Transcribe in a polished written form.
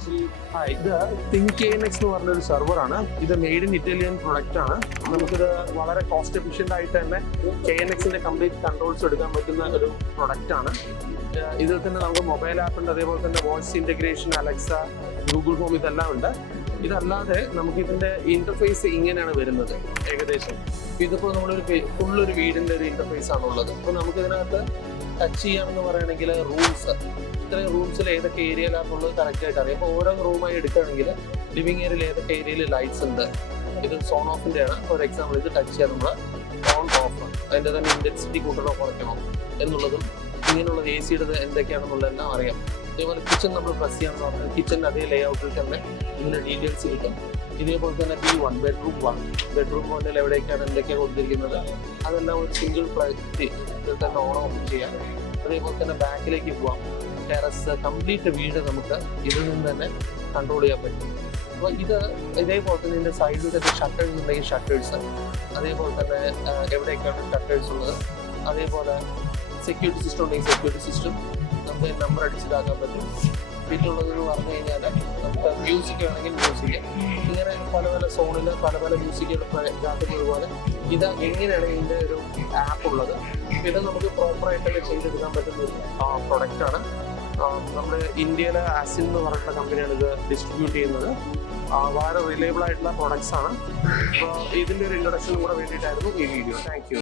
Hi, ഇത് think KNX എന്ന് പറഞ്ഞൊരു സെർവറാണ്. ഇത് മെയ്ഡ് ഇൻ ഇറ്റാലിയൻ പ്രൊഡക്റ്റ് ആണ്. നമുക്കിത് വളരെ കോസ്റ്റ് എഫിഷ്യൻ്റ് ആയിട്ട് തന്നെ KNXന്റെ കംപ്ലീറ്റ് കൺട്രോൾസ് എടുക്കാൻ പറ്റുന്ന ഒരു പ്രൊഡക്റ്റ് ആണ്. ഇതിൽ തന്നെ നമുക്ക് മൊബൈൽ ആപ്പ് ഉണ്ട്, അതേപോലെ തന്നെ voice integration, Alexa, Google home ഇതെല്ലാം ഉണ്ട്. ഇതല്ലാതെ നമുക്ക് ഇതിൻ്റെ ഇൻ്റർഫേസ് ഇങ്ങനെയാണ് വരുന്നത് ഏകദേശം. ഇതിപ്പോൾ നമ്മളൊരു ഫുള്ളൊരു വീടിൻ്റെ ഒരു ഇൻ്റർഫേസ് ആണുള്ളത്. അപ്പോൾ നമുക്കിതിനകത്ത് ടച്ച് ചെയ്യാമെന്ന് പറയുകയാണെങ്കിൽ റൂംസ്, ഇത്രയും റൂംസിൽ ഏതൊക്കെ ഏരിയയിലാണെന്നുള്ളത് കറക്റ്റായിട്ട് അറിയാം. അപ്പോൾ ഓരോ റൂമായി എടുക്കുകയാണെങ്കിൽ ലിവിങ് ഏരിയയിൽ ഏതൊക്കെ ഏരിയയിൽ ലൈറ്റ്സ് ഉണ്ട്, ഇത് സോൺ ഓഫിൻ്റെ ആണ്. ഫോർ എക്സാമ്പിൾ ഇത് ടച്ച് ചെയ്യാൻ നമ്മൾ ഓൺ ഓഫ്, അതിൻ്റെ തന്നെ ഇൻറ്റൻസിറ്റി കൂട്ടണോ കുറയ്ക്കണോ എന്നുള്ളതും ഇങ്ങനെയുള്ള AC യുടെ എന്തൊക്കെയാണെന്നുള്ളതെല്ലാം അറിയാം. അതേപോലെ കിച്ചൺ നമ്മൾ പ്രസ് ചെയ്യാമെന്ന് പറഞ്ഞാൽ കിച്ചൻ്റെ അതേ ലേ ഔട്ടിൽ തന്നെ ഇതിൻ്റെ ഡീറ്റെയിൽസ് കിട്ടും. ഇതേപോലെ തന്നെ B1 ബെഡ്റൂം 1 എവിടേക്കാണ് എന്തൊക്കെയാണ് കൊടുത്തിരിക്കുന്നത് അതെല്ലാം ഒരു സിംഗിൾ ഇതിൽ തന്നെ ഓൺ ഓഫ് ചെയ്യാം. അതേപോലെ തന്നെ ബാക്കിലേക്ക് പോവാം, ടെറസ്, കംപ്ലീറ്റ് വീട് നമുക്ക് ഇതിൽ നിന്ന് തന്നെ കൺട്രോൾ ചെയ്യാൻ പറ്റും. അപ്പോൾ ഇതേപോലെ തന്നെ ഇതിൻ്റെ സൈഡിലൊക്കെ ഷട്ടേഴ്സ് ഉണ്ടെങ്കിൽ ഷട്ടേഴ്സ്, അതേപോലെ തന്നെ എവിടെയൊക്കെയാണ് ഷട്ടേഴ്സ് ഉള്ളത്, അതേപോലെ സെക്യൂരിറ്റി സിസ്റ്റം ഉണ്ടെങ്കിൽ സെക്യൂരിറ്റി സിസ്റ്റം നമുക്ക് നമ്പർ അടിച്ചിതാക്കാൻ പറ്റും. പിന്നുള്ളതെന്ന് പറഞ്ഞു കഴിഞ്ഞാൽ നമുക്ക് മ്യൂസിക് വേണമെങ്കിൽ മ്യൂസിക്, ഇങ്ങനെ പല പല സോണിൽ പല പല മ്യൂസിക്കുകൾ ഇതാക്കുന്നത് പോലെ ഇത് എങ്ങനെയാണ് ഇതിൻ്റെ ഒരു ആപ്പ് ഉള്ളത്. ഇത് നമുക്ക് പ്രോപ്പറായിട്ട് ചെയ്തെടുക്കാൻ പറ്റുന്ന ഒരു പ്രൊഡക്റ്റാണ്. നമ്മുടെ ഇന്ത്യയിലെ ആസിൻ എന്ന് പറയുന്ന കമ്പനിയാണ് ഇത് ഡിസ്ട്രിബ്യൂട്ട് ചെയ്യുന്നത്. വളരെ റിലയബിൾ ആയിട്ടുള്ള പ്രൊഡക്ട്സ് ആണ്. അപ്പോൾ ഇതിൻ്റെ ഒരു ഇൻട്രൊഡക്ഷൻ കൂടെ വേണ്ടിയിട്ടായിരുന്നു ഈ വീഡിയോ. Thank you.